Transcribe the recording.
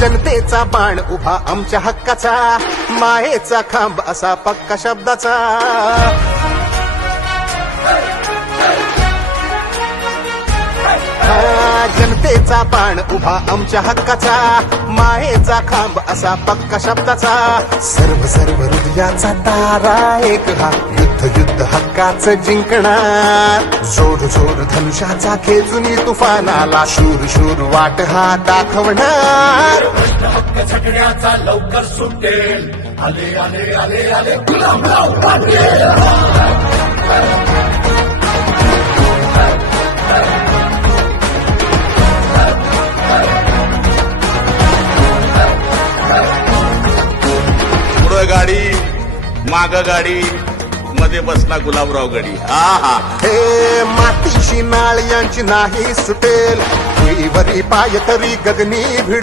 जनतेचा बाण उभा आमच्या हक्काचा, मायेचा खांब असा पक्का शब्दाचा. जनतेचा बाण उभा आमच्या हक्काचा, मायेचा खांब असा पक्का शब्दाचा. सर्व सर्व हृदयाचा तारा एक हा, युद्ध युद्ध हक्काचं जिंकणार. जोर जोर धनुष्याचा खेचुनी तुफानाला, शूर शूर वाट हा दाखवणार. हक्क झटण्याचा लवकर सुटेल. आले आले आले आले गुलामराव पाटील. गाडी माग गाडी मध्ये बसला गुलाबराव गडी. हा हे मातीची नाळ यांची नाही सुटेल, वरी पाय तरी गगनी भिड.